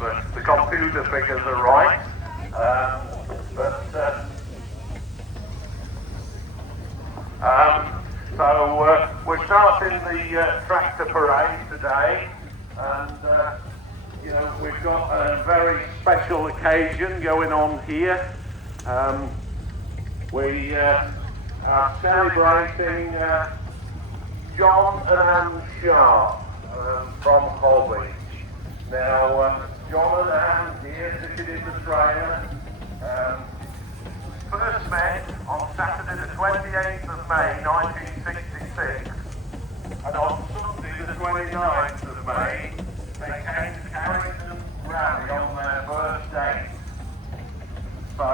if the computer figures are right. So we're starting the tractor parade today, and you know, we've got a very special occasion going on here. We are celebrating John and Anne Sharp from Holby. Now, John and Anne here sitting in the trailer first met on Saturday the 28th of May 1966, and on Sunday the 29th of May they came to Carrington rally on their birthday. So